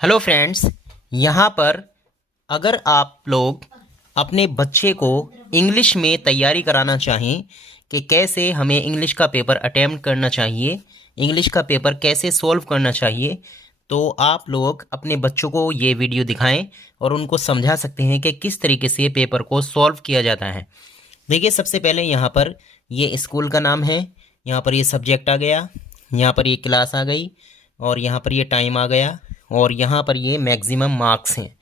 Hello friends, यहाँ पर अगर आप लोग अपने बच्चे को इंग्लिश में तैयारी कराना चाहें कि कैसे हमें इंग्लिश का पेपर अटेम्प्ट करना चाहिए, इंग्लिश का पेपर कैसे सॉल्व करना चाहिए, तो आप लोग अपने बच्चों को ये वीडियो दिखाएं और उनको समझा सकते हैं कि किस तरीके से पेपर को सॉल्व किया जाता है। देखिए, सबसे पहले यहाँ पर ये स्कूल का नाम है, यहाँ पर ये सब्जेक्ट आ गया, यहाँ पर ये क्लास आ गई और यहाँ पर ये टाइम आ गया और यहाँ पर ये मैक्सिमम मार्क्स हैं।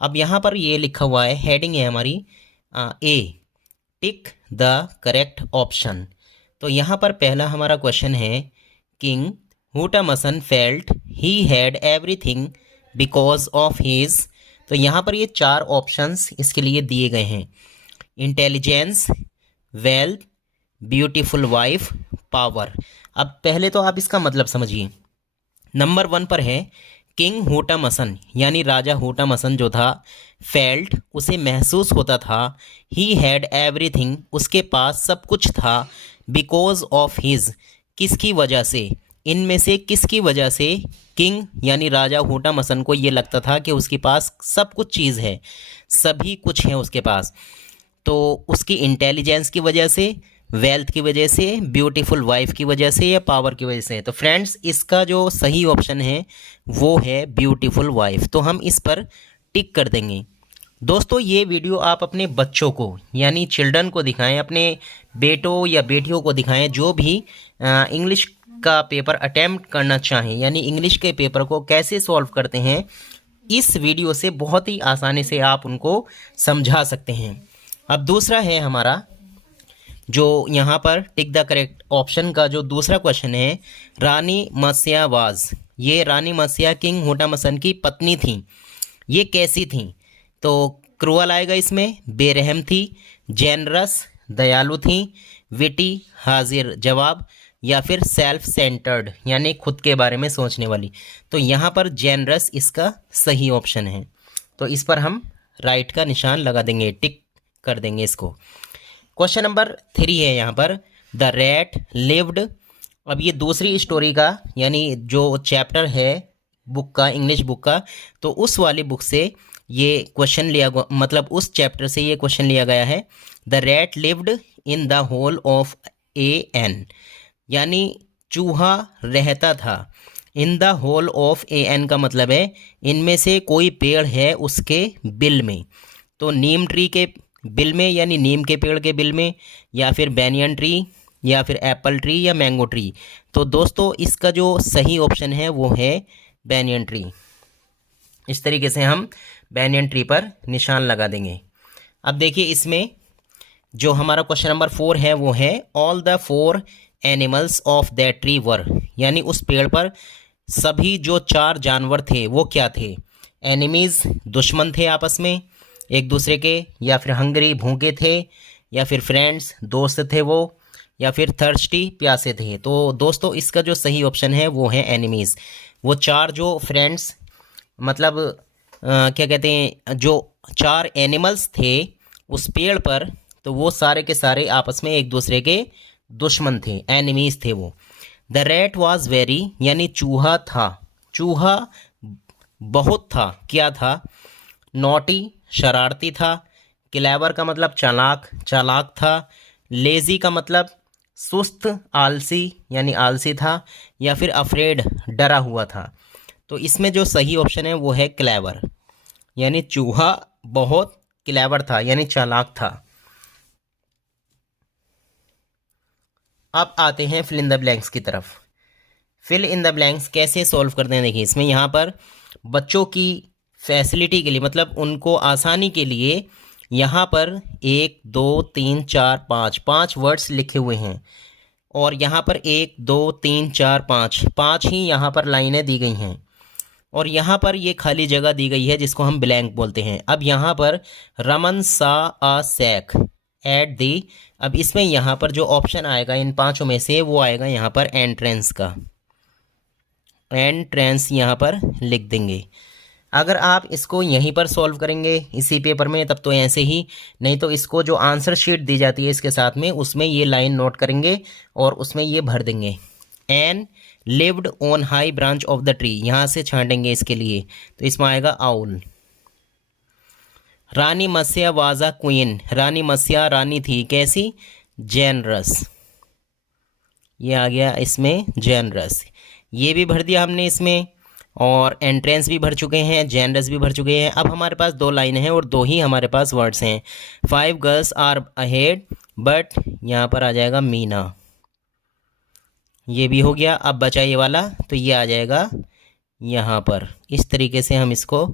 अब यहाँ पर ये लिखा हुआ है, हेडिंग है हमारी A, tick the correct option. तो यहाँ पर पहला हमारा क्वेश्चन है, king Hutamsan felt he had everything because of his. तो यहाँ पर ये 4 ऑप्शंस इसके लिए दिए गए हैं, intelligence, wealth, beautiful wife, power. अब पहले तो आप इसका मतलब समझिए। नंबर 1 पर है, किंग हुटामसन यानी राजा हुटामसन जो था, फेल्ट उसे महसूस होता था, ही हैड एवरीथिंग उसके पास सब कुछ था, बिकॉज ऑफ हिज किसकी वजह से, इनमें से किसकी वजह से किंग यानी राजा हुटामसन को ये लगता था कि उसके पास सब कुछ चीज़ है, सभी कुछ है उसके पास। तो उसकी इंटेलिजेंस की वजह से, वेल्थ की वजह से, ब्यूटीफुल वाइफ की वजह से या पावर की वजह से। तो फ्रेंड्स, इसका जो सही ऑप्शन है वो है ब्यूटीफुल वाइफ। तो हम इस पर टिक कर देंगे। दोस्तों, ये वीडियो आप अपने बच्चों को यानी चिल्ड्रन को दिखाएं, अपने बेटों या बेटियों को दिखाएं जो भी इंग्लिश का पेपर अटेम्प्ट करना चाहें, यानी इंग्लिश के पेपर को कैसे सॉल्व करते हैं। इस वीडियो से बहुत ही आसानी से आप उनको समझा सकते हैं। अब दूसरा है हमारा, जो यहाँ पर टिक द करेक्ट ऑप्शन का जो दूसरा क्वेश्चन है, रानी मत्स्यावाज। ये रानी मत्स्या किंग हुटामसन की पत्नी थी। ये कैसी थी? तो क्रूअल आएगा इसमें, बेरहम थी, जेनरस दयालु थी, विटी हाजिर जवाब, या फिर सेल्फ सेंटर्ड यानी खुद के बारे में सोचने वाली। तो यहाँ पर जेनरस इसका सही ऑप्शन है। तो इस पर हम राइट का निशान लगा देंगे, टिक कर देंगे इसको। क्वेश्चन नंबर 3 है यहाँ पर, द रैट लिव्ड। अब ये दूसरी स्टोरी का यानी जो चैप्टर है बुक का, इंग्लिश बुक का, तो उस वाली बुक से ये क्वेश्चन लिया, मतलब उस चैप्टर से ये क्वेश्चन लिया गया है। The rat lived in the hole of a an, यानी चूहा रहता था। In the hole of a an का मतलब है इनमें से कोई पेड़ है उसके बिल में। तो नीम ट्री के बिल में यानी नीम के पेड़ के बिल में, या फिर बैनियन ट्री, या फिर एप्पल ट्री, या मैंगो ट्री। तो दोस्तों, इसका जो सही ऑप्शन है वो है बैनियन ट्री। इस तरीके से हम बैनियन ट्री पर निशान लगा देंगे। अब देखिए, इसमें जो हमारा क्वेश्चन नंबर 4 है वो है, all the 4 animals of that tree were, यानी उस पेड़ पर सभी जो 4 जानवर थे वो क्या थे? एनिमीज दुश्मन थे आपस में एक दूसरे के, या फिर हंगरी भूखे थे, या फिर फ्रेंड्स दोस्त थे वो, या फिर थर्स्टी प्यासे थे। तो दोस्तों, इसका जो सही ऑप्शन है वो है एनिमीज़। वो 4 जो फ्रेंड्स, मतलब क्या कहते हैं, जो 4 एनिमल्स थे उस पेड़ पर, तो वो सारे के सारे आपस में एक दूसरे के दुश्मन थे, एनिमीज़ थे वो। द रैट वॉज वेरी, यानी चूहा था, चूहा बहुत था, क्या था? नॉटी शरारती था, क्लेवर का मतलब चालाक, चालाक था, लेज़ी का मतलब सुस्त आलसी यानी आलसी था, या फिर अफ्रेड डरा हुआ था। तो इसमें जो सही ऑप्शन है वो है क्लेवर, यानी चूहा बहुत क्लेवर था यानी चालाक था। अब आते हैं फिल इन द ब्लैंक्स की तरफ। फिल इन द ब्लैंक्स कैसे सॉल्व करते हैं? देखिए, इसमें यहाँ पर बच्चों की फैसिलिटी के लिए, मतलब उनको आसानी के लिए, यहाँ पर 1 2 3 4 5 वर्ड्स लिखे हुए हैं, और यहाँ पर 1 2 3 4 5 ही यहाँ पर लाइनें दी गई हैं, और यहाँ पर ये खाली जगह दी गई है जिसको हम ब्लैंक बोलते हैं। अब यहाँ पर रमन सा अ सैक एट दी। अब इसमें यहाँ पर जो ऑप्शन आएगा इन 5 में से, वो आएगा यहाँ पर एंट्रेंस का, एंट्रेंस यहाँ पर लिख देंगे। अगर आप इसको यहीं पर सॉल्व करेंगे इसी पेपर में तब तो ऐसे ही, नहीं तो इसको जो आंसर शीट दी जाती है इसके साथ में, उसमें ये लाइन नोट करेंगे और उसमें ये भर देंगे, and lived on high branch of the tree, यहाँ से छांटेंगे इसके लिए, तो इसमें आएगा owl. Rani Matsya was a queen, Rani Matsya रानी थी, कैसी? जेनरस, ये आ गया इसमें जेनरस, ये भी भर दिया हमने इसमें, और एंट्रेंस भी भर चुके हैं, जेनरस भी भर चुके हैं। अब हमारे पास 2 लाइनें हैं और 2 ही हमारे पास वर्ड्स हैं। 5 गर्ल्स आर अहेड, बट यहाँ पर आ जाएगा मीना, ये भी हो गया। अब बचा ये वाला, तो ये आ जाएगा यहाँ पर। इस तरीके से हम इसको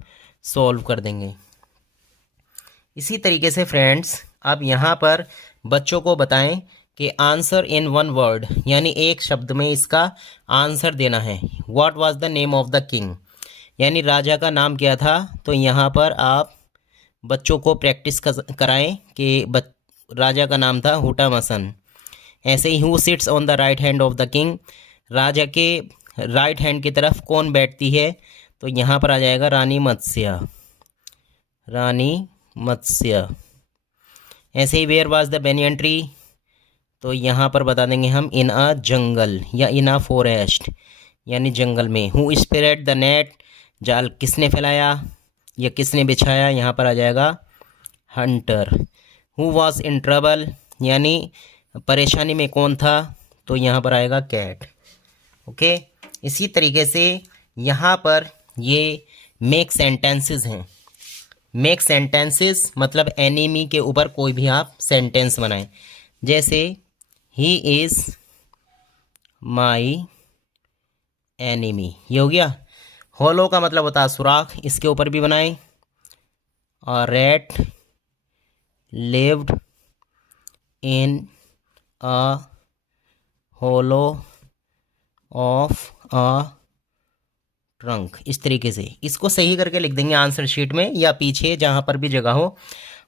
सॉल्व कर देंगे। इसी तरीके से फ्रेंड्स, अब यहाँ पर बच्चों को बताएं कि आंसर इन 1 वर्ड, यानी एक शब्द में इसका आंसर देना है। What was the name of the king, यानी राजा का नाम क्या था। तो यहाँ पर आप बच्चों को प्रैक्टिस कराएं कि राजा का नाम था हुटामसन। ऐसे ही who sits on the right hand of the king, राजा के राइट हैंड की तरफ कौन बैठती है, तो यहाँ पर आ जाएगा रानी मत्स्या, रानी मत्स्य। ऐसे ही where was the banyan tree, तो यहाँ पर बता देंगे हम इन अ जंगल या इन अ फॉरेस्ट, यानी जंगल में। हु स्प्रेड द नेट, जाल किसने फैलाया या किसने बिछाया, यहाँ पर आ जाएगा Hunter. Who was in trouble, यानी परेशानी में कौन था, तो यहाँ पर आएगा कैट। ओके, इसी तरीके से यहाँ पर ये मेक सेंटेंसेस हैं। मेक सेंटेंसेस मतलब एनिमी के ऊपर कोई भी आप सेंटेंस बनाएं, जैसे ही इज़ माई एनिमी, ये हो गया। हॉलो का मतलब होता है सुराख, इसके ऊपर भी बनाएं। और rat lived in a hollow of a trunk, इस तरीके से इसको सही करके लिख देंगे आंसर शीट में या पीछे जहाँ पर भी जगह हो।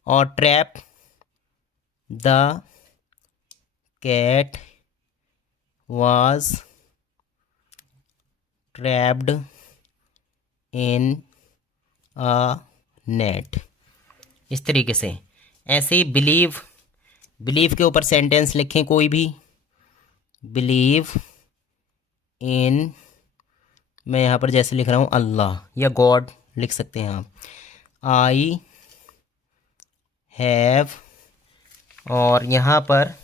और trap the cat was trapped in a net, इस तरीके से। ऐसे ही बिलीव, बिलीव के ऊपर सेंटेंस लिखें कोई भी। बिलीव इन, मैं यहाँ पर जैसे लिख रहा हूँ अल्लाह या गॉड लिख सकते हैं आप। आई हैव, और यहाँ पर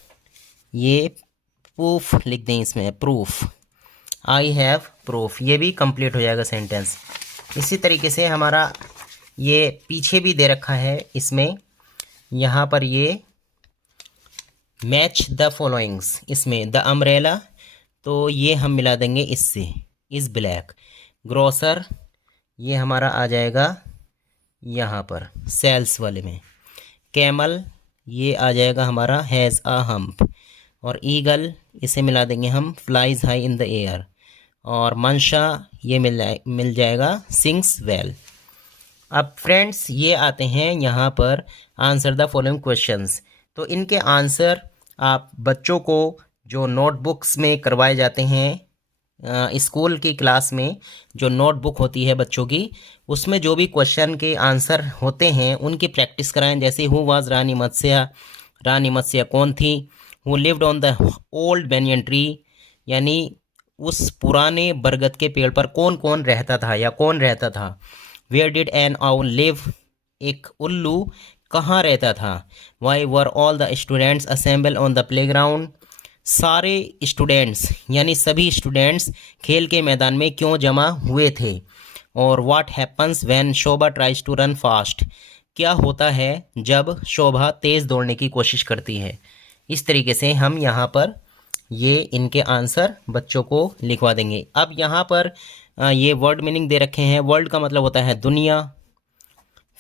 ये प्रूफ लिख दें, इसमें प्रूफ, आई हैव प्रूफ, ये भी कंप्लीट हो जाएगा सेंटेंस। इसी तरीके से हमारा ये पीछे भी दे रखा है इसमें, यहाँ पर ये मैच द फॉलोइंग्स, इसमें द अम्ब्रेला, तो ये हम मिला देंगे इससे, इस ब्लैक। ग्रोसर, ये हमारा आ जाएगा यहाँ पर सेल्स वाले में। कैमल, ये आ जाएगा हमारा हैज़ अ हम्प। और ईगल, इसे मिला देंगे हम flies high in the air. और मंशा, ये मिल जाएगा सिंग्स वेल। अब फ्रेंड्स, ये आते हैं यहाँ पर आंसर द फॉलोइंग क्वेश्चंस। तो इनके आंसर आप बच्चों को जो नोटबुक्स में करवाए जाते हैं, स्कूल की क्लास में जो नोटबुक होती है बच्चों की, उसमें जो भी क्वेश्चन के आंसर होते हैं उनकी प्रैक्टिस कराएं। जैसे हु वाज रानी मत्स्या, रानी मत्स्या कौन थी। Who lived on the old banyan tree, यानी उस पुराने बरगद के पेड़ पर कौन कौन रहता था या कौन रहता था। Where did an owl live, एक उल्लू कहाँ रहता था। Why were all the students assemble on the playground, सारे स्टूडेंट्स यानी सभी स्टूडेंट्स खेल के मैदान में क्यों जमा हुए थे। और what happens when Shobha tries to run fast, क्या होता है जब शोभा तेज़ दौड़ने की कोशिश करती है। इस तरीके से हम यहाँ पर ये इनके आंसर बच्चों को लिखवा देंगे। अब यहाँ पर ये वर्ड मीनिंग दे रखे हैं। वर्ल्ड का मतलब होता है दुनिया,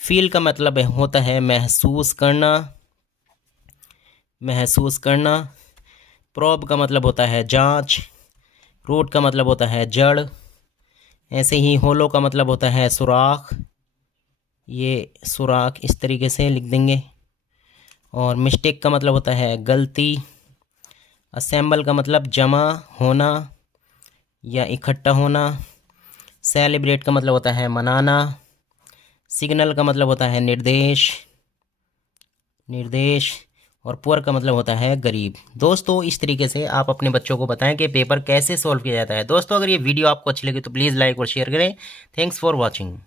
फील का मतलब होता है महसूस करना, महसूस करना। प्रोब का मतलब होता है जांच, रूट का मतलब होता है जड़। ऐसे ही होलो का मतलब होता है सुराख, ये सुराख इस तरीके से लिख देंगे। और मिस्टेक का मतलब होता है गलती। असेंबल का मतलब जमा होना या इकट्ठा होना। सेलिब्रेट का मतलब होता है मनाना। सिग्नल का मतलब होता है निर्देश, निर्देश। और पुअर का मतलब होता है गरीब। दोस्तों इस तरीके से आप अपने बच्चों को बताएं कि पेपर कैसे सॉल्व किया जाता है। दोस्तों अगर ये वीडियो आपको अच्छी लगी तो प्लीज़ लाइक और शेयर करें। Thanks for watching.